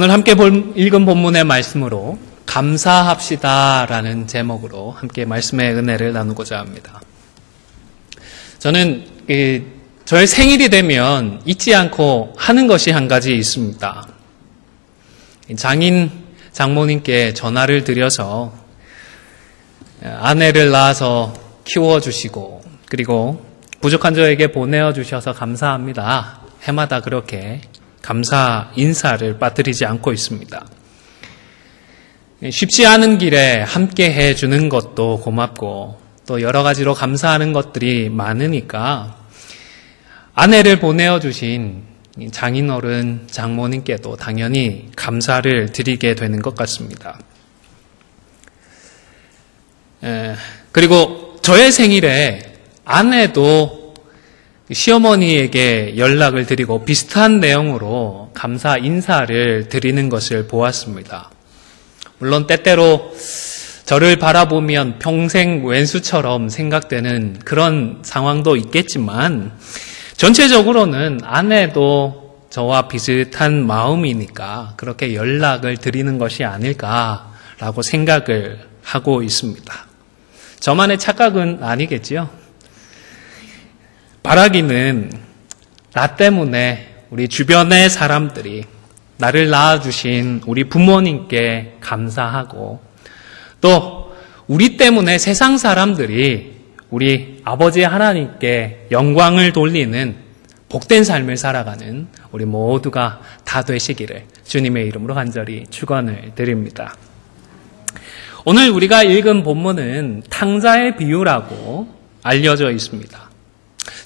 오늘 함께 읽은 본문의 말씀으로 감사합시다라는 제목으로 함께 말씀의 은혜를 나누고자 합니다. 저는 저의 생일이 되면 잊지 않고 하는 것이 한 가지 있습니다. 장모님께 전화를 드려서 아내를 낳아서 키워주시고 그리고 부족한 저에게 보내어주셔서 감사합니다. 해마다 그렇게 감사 인사를 빠뜨리지 않고 있습니다. 쉽지 않은 길에 함께 해주는 것도 고맙고 또 여러 가지로 감사하는 것들이 많으니까 아내를 보내어주신 장인어른 장모님께도 당연히 감사를 드리게 되는 것 같습니다. 그리고 저의 생일에 아내도 시어머니에게 연락을 드리고 비슷한 내용으로 감사 인사를 드리는 것을 보았습니다. 물론 때때로 저를 바라보면 평생 왼수처럼 생각되는 그런 상황도 있겠지만 전체적으로는 아내도 저와 비슷한 마음이니까 그렇게 연락을 드리는 것이 아닐까라고 생각을 하고 있습니다. 저만의 착각은 아니겠지요? 바라기는 나 때문에 우리 주변의 사람들이 나를 낳아주신 우리 부모님께 감사하고 또 우리 때문에 세상 사람들이 우리 아버지 하나님께 영광을 돌리는 복된 삶을 살아가는 우리 모두가 다 되시기를 주님의 이름으로 간절히 축원을 드립니다. 오늘 우리가 읽은 본문은 탕자의 비유라고 알려져 있습니다.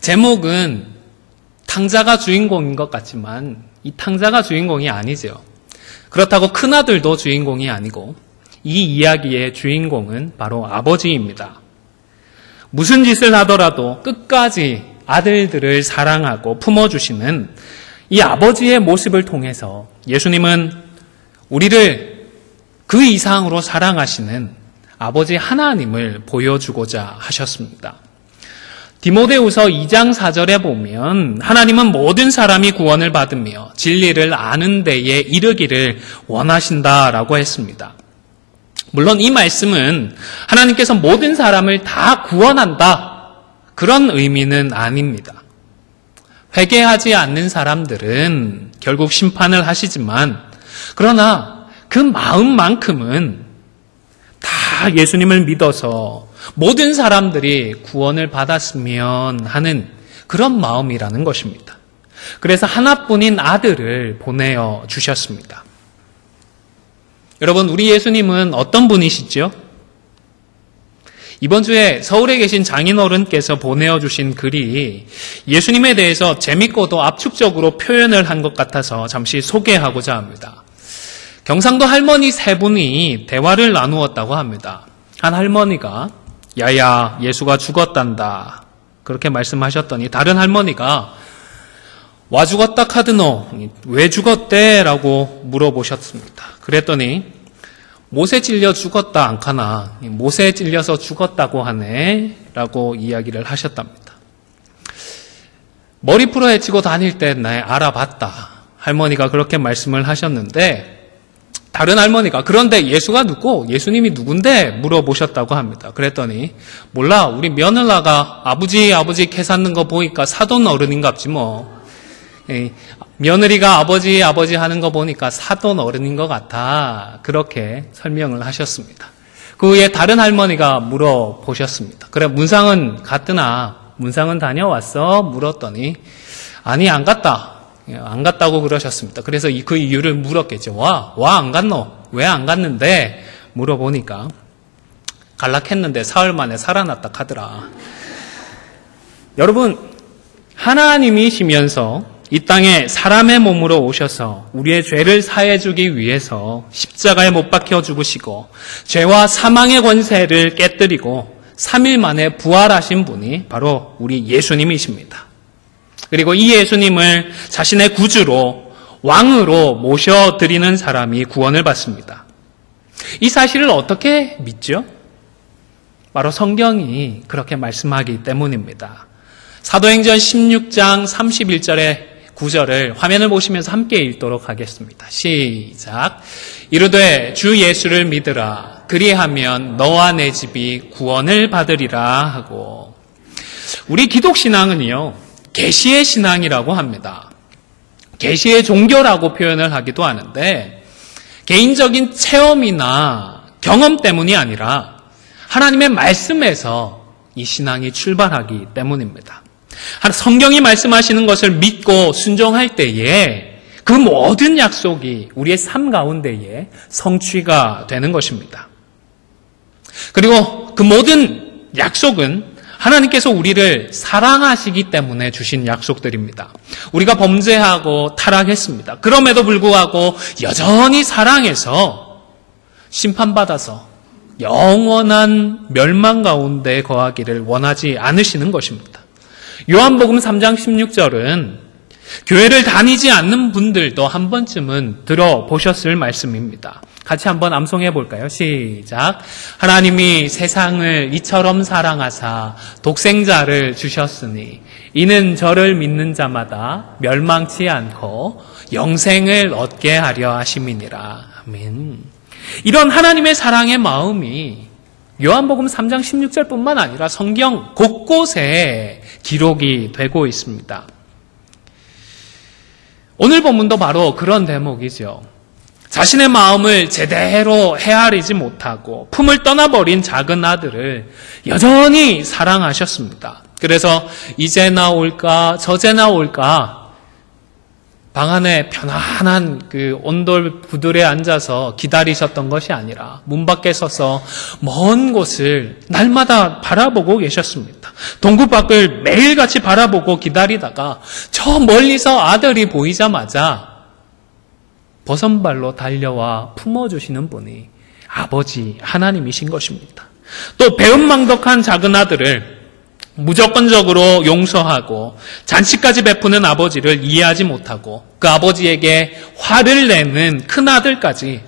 제목은 탕자가 주인공인 것 같지만 이 탕자가 주인공이 아니죠. 그렇다고 큰아들도 주인공이 아니고 이 이야기의 주인공은 바로 아버지입니다. 무슨 짓을 하더라도 끝까지 아들들을 사랑하고 품어주시는 이 아버지의 모습을 통해서 예수님은 우리를 그 이상으로 사랑하시는 아버지 하나님을 보여주고자 하셨습니다. 디모데후서 2장 4절에 보면 하나님은 모든 사람이 구원을 받으며 진리를 아는 데에 이르기를 원하신다라고 했습니다. 물론 이 말씀은 하나님께서 모든 사람을 다 구원한다 그런 의미는 아닙니다. 회개하지 않는 사람들은 결국 심판을 하시지만 그러나 그 마음만큼은 다 예수님을 믿어서 모든 사람들이 구원을 받았으면 하는 그런 마음이라는 것입니다. 그래서 하나뿐인 아들을 보내어 주셨습니다. 여러분, 우리 예수님은 어떤 분이시죠? 이번 주에 서울에 계신 장인어른께서 보내어 주신 글이 예수님에 대해서 재밌고도 압축적으로 표현을 한 것 같아서 잠시 소개하고자 합니다. 경상도 할머니 세 분이 대화를 나누었다고 합니다. 한 할머니가 야야 예수가 죽었단다 그렇게 말씀하셨더니 다른 할머니가 와 죽었다 카드노 왜 죽었대? 라고 물어보셨습니다. 그랬더니 못에 찔려 죽었다 안카나 못에 찔려서 죽었다고 하네 라고 이야기를 하셨답니다. 머리 풀어 헤치고 다닐 때 나 알아봤다 할머니가 그렇게 말씀을 하셨는데 다른 할머니가 그런데 예수가 누구? 예수님이 누군데? 물어보셨다고 합니다. 그랬더니 몰라 우리 며느라가 아버지 캐샀는 거 보니까 사돈 어른인갑지 뭐. 며느리가 아버지 하는 거 보니까 사돈 어른인 것 같아. 그렇게 설명을 하셨습니다. 그 후에 다른 할머니가 물어보셨습니다. 그래 문상은 갔더나 문상은 다녀왔어? 물었더니 아니 안 갔다. 안 갔다고 그러셨습니다. 그래서 그 이유를 물었겠죠. 와 안 갔노? 왜 안 갔는데? 물어보니까 갈락했는데 사흘 만에 살아났다 하더라. 여러분 하나님이시면서 이 땅에 사람의 몸으로 오셔서 우리의 죄를 사해주기 위해서 십자가에 못 박혀 죽으시고 죄와 사망의 권세를 깨뜨리고 3일 만에 부활하신 분이 바로 우리 예수님이십니다. 그리고 이 예수님을 자신의 구주로 왕으로 모셔드리는 사람이 구원을 받습니다. 이 사실을 어떻게 믿죠? 바로 성경이 그렇게 말씀하기 때문입니다. 사도행전 16장 31절에 9절을 화면을 보시면서 함께 읽도록 하겠습니다. 시작. 이르되 주 예수를 믿으라. 그리하면 너와 내 집이 구원을 받으리라 하고. 우리 기독신앙은요, 계시의 신앙이라고 합니다. 계시의 종교라고 표현을 하기도 하는데, 개인적인 체험이나 경험 때문이 아니라 하나님의 말씀에서 이 신앙이 출발하기 때문입니다. 성경이 말씀하시는 것을 믿고 순종할 때에 그 모든 약속이 우리의 삶 가운데에 성취가 되는 것입니다. 그리고 그 모든 약속은 하나님께서 우리를 사랑하시기 때문에 주신 약속들입니다. 우리가 범죄하고 타락했습니다. 그럼에도 불구하고 여전히 사랑해서 심판받아서 영원한 멸망 가운데 거하기를 원하지 않으시는 것입니다. 요한복음 3장 16절은 교회를 다니지 않는 분들도 한 번쯤은 들어보셨을 말씀입니다. 같이 한번 암송해 볼까요? 시작. 하나님이 세상을 이처럼 사랑하사 독생자를 주셨으니 이는 저를 믿는 자마다 멸망치 않고 영생을 얻게 하려 하심이니라. 아멘. 이런 하나님의 사랑의 마음이 요한복음 3장 16절뿐만 아니라 성경 곳곳에 기록이 되고 있습니다. 오늘 본문도 바로 그런 대목이죠. 자신의 마음을 제대로 헤아리지 못하고 품을 떠나버린 작은 아들을 여전히 사랑하셨습니다. 그래서 이제나 올까 저제나 올까 방 안에 편안한 그 온돌 부들에 앉아서 기다리셨던 것이 아니라 문 밖에 서서 먼 곳을 날마다 바라보고 계셨습니다. 동굴 밖을 매일같이 바라보고 기다리다가 저 멀리서 아들이 보이자마자 버선발로 달려와 품어주시는 분이 아버지 하나님이신 것입니다. 또 배은망덕한 작은 아들을 무조건적으로 용서하고 잔치까지 베푸는 아버지를 이해하지 못하고 그 아버지에게 화를 내는 큰 아들까지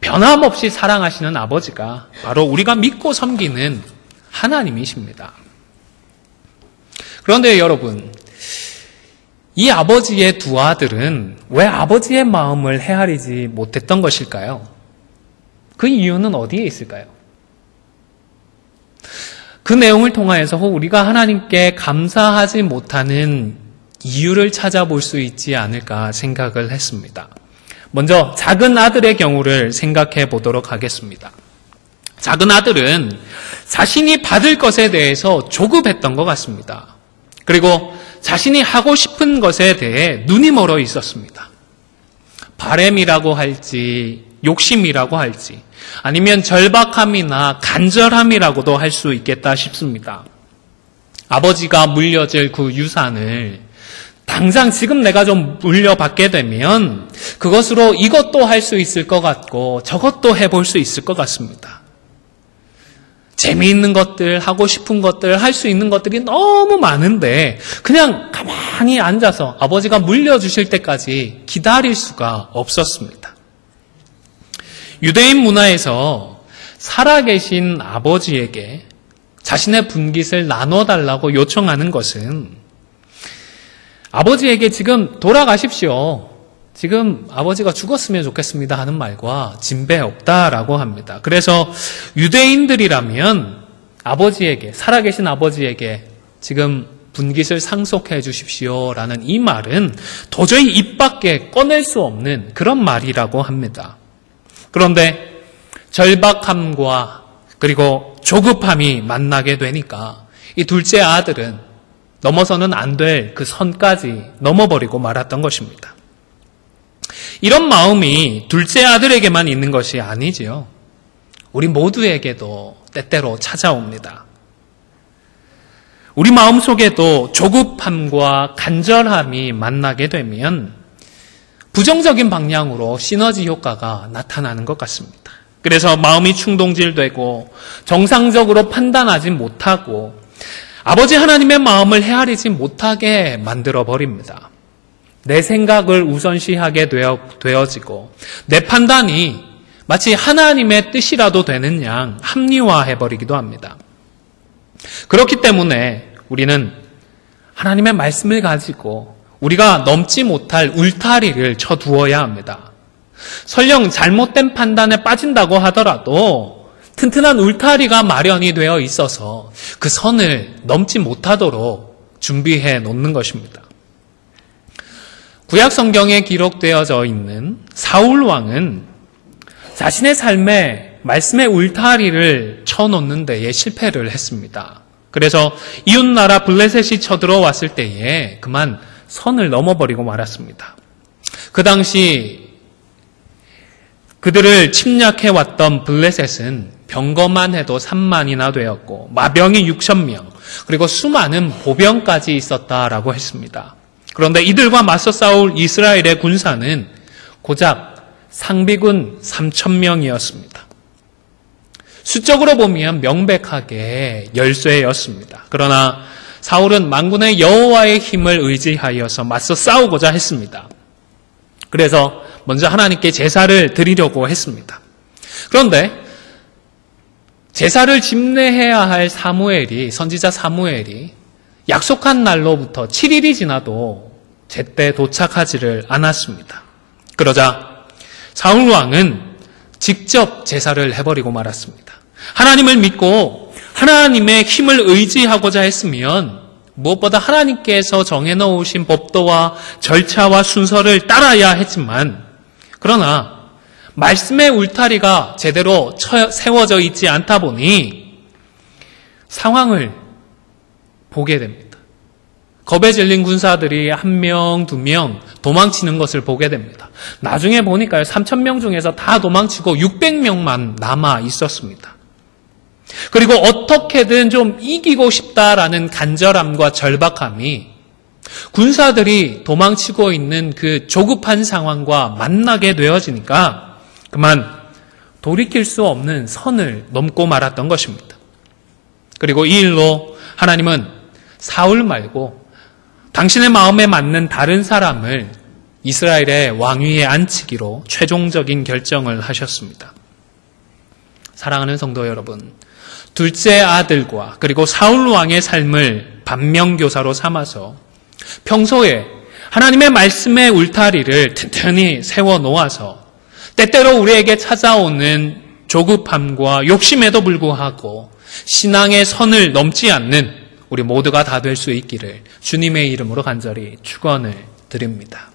변함없이 사랑하시는 아버지가 바로 우리가 믿고 섬기는 하나님이십니다. 그런데 여러분, 이 아버지의 두 아들은 왜 아버지의 마음을 헤아리지 못했던 것일까요? 그 이유는 어디에 있을까요? 그 내용을 통하여서 우리가 하나님께 감사하지 못하는 이유를 찾아볼 수 있지 않을까 생각을 했습니다. 먼저 작은 아들의 경우를 생각해 보도록 하겠습니다. 작은 아들은 자신이 받을 것에 대해서 조급했던 것 같습니다. 그리고 자신이 하고 싶은 것에 대해 눈이 멀어 있었습니다. 바램이라고 할지 욕심이라고 할지 아니면 절박함이나 간절함이라고도 할 수 있겠다 싶습니다. 아버지가 물려줄 그 유산을 당장 지금 내가 좀 물려받게 되면 그것으로 이것도 할 수 있을 것 같고 저것도 해볼 수 있을 것 같습니다. 재미있는 것들, 하고 싶은 것들, 할 수 있는 것들이 너무 많은데 그냥 가만히 앉아서 아버지가 물려주실 때까지 기다릴 수가 없었습니다. 유대인 문화에서 살아계신 아버지에게 자신의 분깃을 나눠달라고 요청하는 것은 아버지에게 지금 돌아가십시오. 지금 아버지가 죽었으면 좋겠습니다 하는 말과 진배 없다라고 합니다. 그래서 유대인들이라면 아버지에게, 살아계신 아버지에게 지금 분깃을 상속해 주십시오라는 이 말은 도저히 입 밖에 꺼낼 수 없는 그런 말이라고 합니다. 그런데 절박함과 그리고 조급함이 만나게 되니까 이 둘째 아들은 넘어서는 안 될 그 선까지 넘어버리고 말았던 것입니다. 이런 마음이 둘째 아들에게만 있는 것이 아니지요. 우리 모두에게도 때때로 찾아옵니다. 우리 마음속에도 조급함과 간절함이 만나게 되면 부정적인 방향으로 시너지 효과가 나타나는 것 같습니다. 그래서 마음이 충동질되고 정상적으로 판단하지 못하고 아버지 하나님의 마음을 헤아리지 못하게 만들어버립니다. 내 생각을 우선시하게 되어지고 내 판단이 마치 하나님의 뜻이라도 되는 양 합리화해버리기도 합니다. 그렇기 때문에 우리는 하나님의 말씀을 가지고 우리가 넘지 못할 울타리를 쳐두어야 합니다. 설령 잘못된 판단에 빠진다고 하더라도 튼튼한 울타리가 마련이 되어 있어서 그 선을 넘지 못하도록 준비해 놓는 것입니다. 구약 성경에 기록되어져 있는 사울 왕은 자신의 삶에 말씀의 울타리를 쳐놓는 데에 실패를 했습니다. 그래서 이웃나라 블레셋이 쳐들어왔을 때에 그만 선을 넘어버리고 말았습니다. 그 당시 그들을 침략해왔던 블레셋은 병거만 해도 3만이나 되었고 마병이 6,000명 그리고 수많은 보병까지 있었다라고 했습니다. 그런데 이들과 맞서 싸울 이스라엘의 군사는 고작 상비군 3,000명이었습니다. 수적으로 보면 명백하게 열세였습니다. 그러나 사울은 만군의 여호와의 힘을 의지하여서 맞서 싸우고자 했습니다. 그래서 먼저 하나님께 제사를 드리려고 했습니다. 그런데 제사를 집례해야 할 선지자 사무엘이 약속한 날로부터 7일이 지나도 제때 도착하지를 않았습니다. 그러자 사울 왕은 직접 제사를 해버리고 말았습니다. 하나님을 믿고 하나님의 힘을 의지하고자 했으면 무엇보다 하나님께서 정해놓으신 법도와 절차와 순서를 따라야 했지만 그러나 말씀의 울타리가 제대로 세워져 있지 않다 보니 상황을 보게 됩니다. 겁에 질린 군사들이 1명, 2명 도망치는 것을 보게 됩니다. 나중에 보니까요, 3,000명 중에서 다 도망치고 600명만 남아 있었습니다. 그리고 어떻게든 좀 이기고 싶다라는 간절함과 절박함이 군사들이 도망치고 있는 그 조급한 상황과 만나게 되어지니까 그만 돌이킬 수 없는 선을 넘고 말았던 것입니다. 그리고 이 일로 하나님은 사울 말고 당신의 마음에 맞는 다른 사람을 이스라엘의 왕위에 앉히기로 최종적인 결정을 하셨습니다. 사랑하는 성도 여러분, 둘째 아들과 그리고 사울 왕의 삶을 반면교사로 삼아서 평소에 하나님의 말씀의 울타리를 튼튼히 세워놓아서 때때로 우리에게 찾아오는 조급함과 욕심에도 불구하고 신앙의 선을 넘지 않는 우리 모두가 다 될 수 있기를 주님의 이름으로 간절히 축원을 드립니다.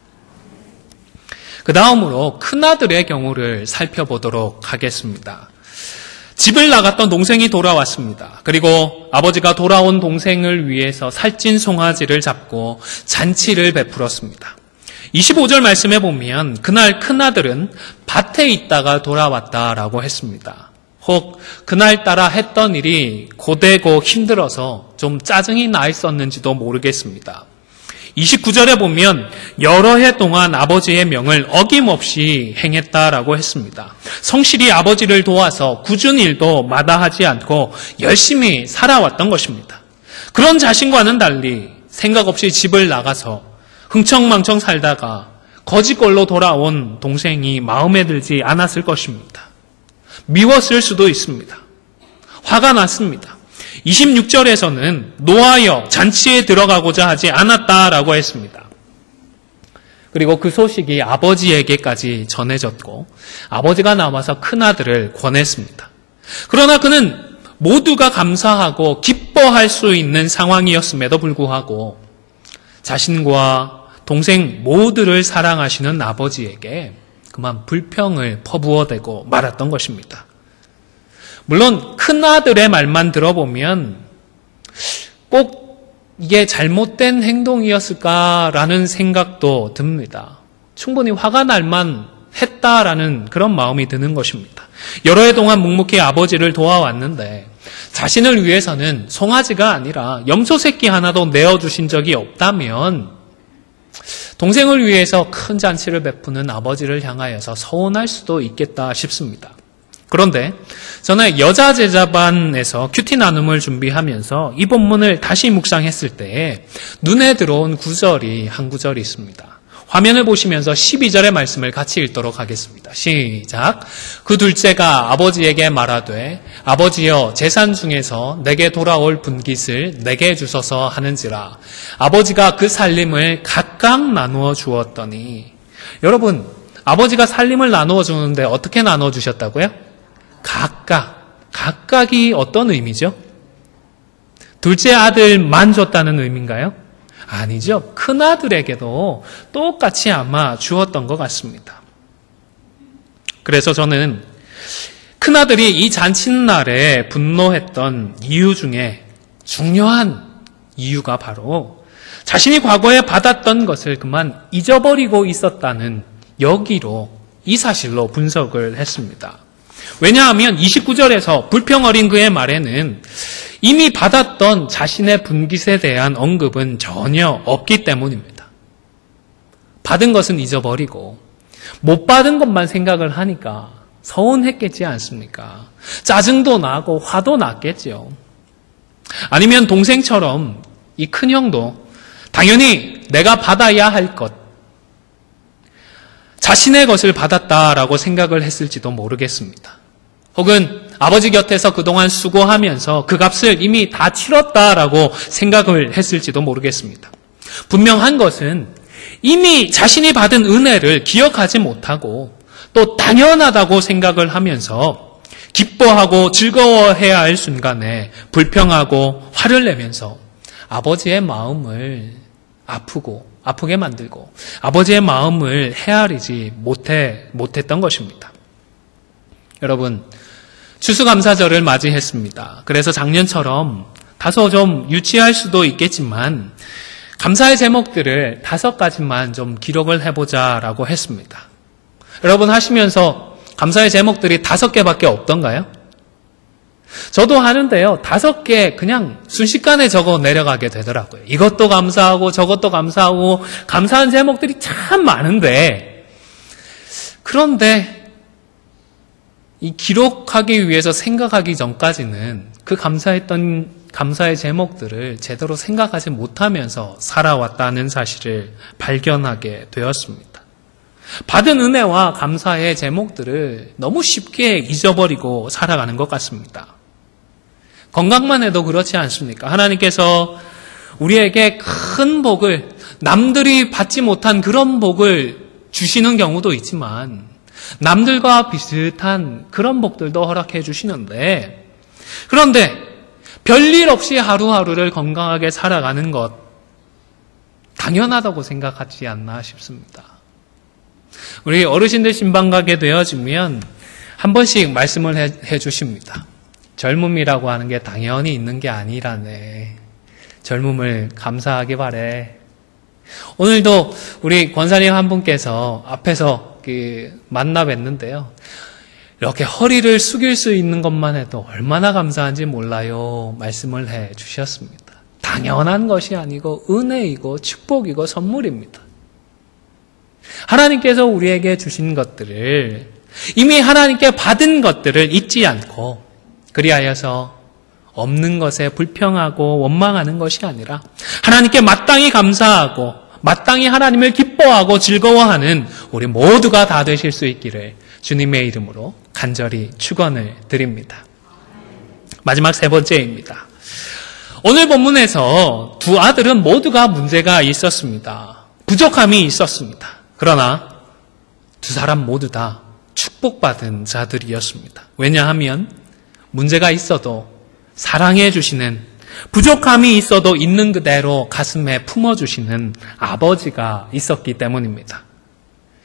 그 다음으로 큰아들의 경우를 살펴보도록 하겠습니다. 집을 나갔던 동생이 돌아왔습니다. 그리고 아버지가 돌아온 동생을 위해서 살찐 송아지를 잡고 잔치를 베풀었습니다. 25절 말씀에 보면 그날 큰아들은 밭에 있다가 돌아왔다라고 했습니다. 혹 그날따라 했던 일이 고되고 힘들어서 좀 짜증이 나 있었는지도 모르겠습니다. 29절에 보면 여러 해 동안 아버지의 명을 어김없이 행했다라고 했습니다. 성실히 아버지를 도와서 굳은 일도 마다하지 않고 열심히 살아왔던 것입니다. 그런 자신과는 달리 생각 없이 집을 나가서 흥청망청 살다가 거지꼴로 돌아온 동생이 마음에 들지 않았을 것입니다. 미웠을 수도 있습니다. 화가 났습니다. 26절에서는 노하여 잔치에 들어가고자 하지 않았다라고 했습니다. 그리고 그 소식이 아버지에게까지 전해졌고 아버지가 나와서 큰아들을 권했습니다. 그러나 그는 모두가 감사하고 기뻐할 수 있는 상황이었음에도 불구하고 자신과 동생 모두를 사랑하시는 아버지에게 그만 불평을 퍼부어대고 말았던 것입니다. 물론 큰아들의 말만 들어보면 꼭 이게 잘못된 행동이었을까라는 생각도 듭니다. 충분히 화가 날만 했다라는 그런 마음이 드는 것입니다. 여러 해 동안 묵묵히 아버지를 도와왔는데 자신을 위해서는 송아지가 아니라 염소 새끼 하나도 내어주신 적이 없다면 동생을 위해서 큰 잔치를 베푸는 아버지를 향하여서 서운할 수도 있겠다 싶습니다. 그런데 저는 여자 제자반에서 큐티 나눔을 준비하면서 이 본문을 다시 묵상했을 때 눈에 들어온 구절이 한 구절이 있습니다. 화면을 보시면서 12절의 말씀을 같이 읽도록 하겠습니다. 시작. 그 둘째가 아버지에게 말하되 아버지여 재산 중에서 내게 돌아올 분깃을 내게 주소서 하는지라. 아버지가 그 살림을 각각 나누어 주었더니. 여러분, 아버지가 살림을 나누어 주는데 어떻게 나누어 주셨다고요? 각각이 어떤 의미죠? 둘째 아들만 줬다는 의미인가요? 아니죠. 큰아들에게도 똑같이 아마 주었던 것 같습니다. 그래서 저는 큰아들이 이 잔칫날에 분노했던 이유 중에 중요한 이유가 바로 자신이 과거에 받았던 것을 그만 잊어버리고 있었다는 여기로 이 사실로 분석을 했습니다. 왜냐하면 29절에서 불평 어린 그의 말에는 이미 받았던 자신의 분깃에 대한 언급은 전혀 없기 때문입니다. 받은 것은 잊어버리고 못 받은 것만 생각을 하니까 서운했겠지 않습니까? 짜증도 나고 화도 났겠죠. 아니면 동생처럼 이 큰형도 당연히 내가 받아야 할 것, 자신의 것을 받았다라고 생각을 했을지도 모르겠습니다. 혹은 아버지 곁에서 그동안 수고하면서 그 값을 이미 다 치렀다라고 생각을 했을지도 모르겠습니다. 분명한 것은 이미 자신이 받은 은혜를 기억하지 못하고 또 당연하다고 생각을 하면서 기뻐하고 즐거워해야 할 순간에 불평하고 화를 내면서 아버지의 마음을 아프게 만들고 아버지의 마음을 헤아리지 못했던 것입니다. 여러분, 추수감사절을 맞이했습니다. 그래서 작년처럼 다소 좀 유치할 수도 있겠지만 감사의 제목들을 5가지만 좀 기록을 해보자라고 했습니다. 여러분 하시면서 감사의 제목들이 5개밖에 없던가요? 저도 하는데요. 5개 그냥 순식간에 적어 내려가게 되더라고요. 이것도 감사하고 저것도 감사하고 감사한 제목들이 참 많은데 그런데 이 기록하기 위해서 생각하기 전까지는 그 감사의 제목들을 제대로 생각하지 못하면서 살아왔다는 사실을 발견하게 되었습니다. 받은 은혜와 감사의 제목들을 너무 쉽게 잊어버리고 살아가는 것 같습니다. 건강만 해도 그렇지 않습니까? 하나님께서 우리에게 큰 복을, 남들이 받지 못한 그런 복을 주시는 경우도 있지만 남들과 비슷한 그런 복들도 허락해 주시는데, 그런데 별일 없이 하루하루를 건강하게 살아가는 것 당연하다고 생각하지 않나 싶습니다. 우리 어르신들 신방 가게 되어지면 한 번씩 말씀을 해 주십니다. 젊음이라고 하는 게 당연히 있는 게 아니라네. 젊음을 감사하게 바래. 오늘도 우리 권사님 한 분께서 앞에서 만나 뵀는데요. 이렇게 허리를 숙일 수 있는 것만 해도 얼마나 감사한지 몰라요. 말씀을 해 주셨습니다. 당연한 것이 아니고 은혜이고 축복이고 선물입니다. 하나님께서 우리에게 주신 것들을, 이미 하나님께 받은 것들을 잊지 않고 그리하여서 없는 것에 불평하고 원망하는 것이 아니라 하나님께 마땅히 감사하고 마땅히 하나님을 기뻐하고 즐거워하는 우리 모두가 다 되실 수 있기를 주님의 이름으로 간절히 축원을 드립니다. 마지막 3번째입니다. 오늘 본문에서 2 아들은 모두가 문제가 있었습니다. 부족함이 있었습니다. 그러나 2 사람 모두 다 축복받은 자들이었습니다. 왜냐하면 문제가 있어도 사랑해 주시는, 부족함이 있어도 있는 그대로 가슴에 품어주시는 아버지가 있었기 때문입니다.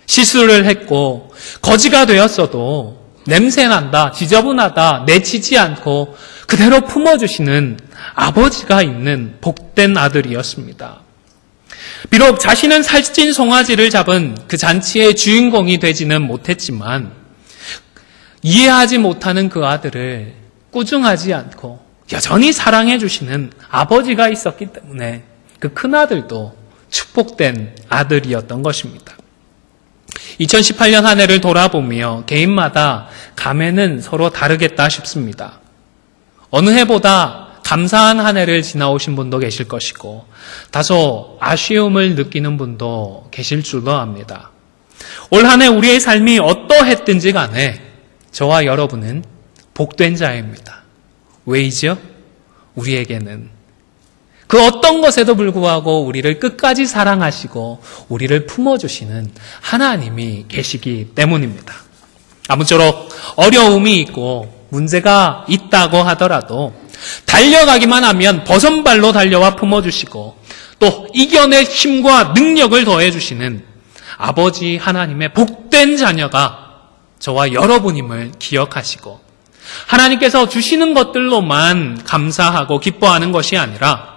실수를 했고 거지가 되었어도 냄새난다, 지저분하다, 내치지 않고 그대로 품어주시는 아버지가 있는 복된 아들이었습니다. 비록 자신은 살찐 송아지를 잡은 그 잔치의 주인공이 되지는 못했지만 이해하지 못하는 그 아들을 꾸중하지 않고 여전히 사랑해 주시는 아버지가 있었기 때문에 그 큰아들도 축복된 아들이었던 것입니다. 2018년 한 해를 돌아보며 개인마다 감회는 서로 다르겠다 싶습니다. 어느 해보다 감사한 한 해를 지나오신 분도 계실 것이고 다소 아쉬움을 느끼는 분도 계실 줄로 압니다. 올 한 해 우리의 삶이 어떠했든지 간에 저와 여러분은 복된 자입니다. 왜이죠? 우리에게는 그 어떤 것에도 불구하고 우리를 끝까지 사랑하시고 우리를 품어주시는 하나님이 계시기 때문입니다. 아무쪼록 어려움이 있고 문제가 있다고 하더라도 달려가기만 하면 버선발로 달려와 품어주시고 또 이겨낼 힘과 능력을 더해주시는 아버지 하나님의 복된 자녀가 저와 여러분임을 기억하시고 하나님께서 주시는 것들로만 감사하고 기뻐하는 것이 아니라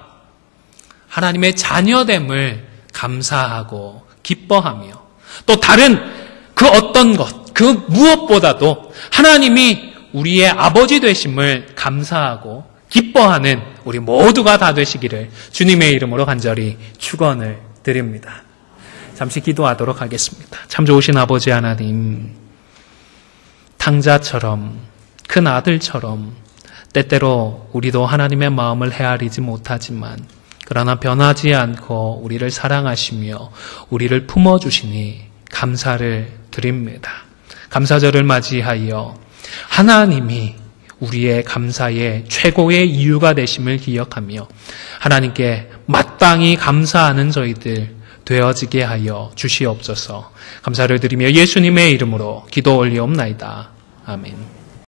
하나님의 자녀됨을 감사하고 기뻐하며 또 다른 그 어떤 것, 그 무엇보다도 하나님이 우리의 아버지 되심을 감사하고 기뻐하는 우리 모두가 다 되시기를 주님의 이름으로 간절히 축원을 드립니다. 잠시 기도하도록 하겠습니다. 참 좋으신 아버지 하나님, 탕자처럼 큰 아들처럼 때때로 우리도 하나님의 마음을 헤아리지 못하지만 그러나 변하지 않고 우리를 사랑하시며 우리를 품어주시니 감사를 드립니다. 감사절을 맞이하여 하나님이 우리의 감사의 최고의 이유가 되심을 기억하며 하나님께 마땅히 감사하는 저희들 되어지게 하여 주시옵소서. 감사를 드리며 예수님의 이름으로 기도 올리옵나이다. 아멘.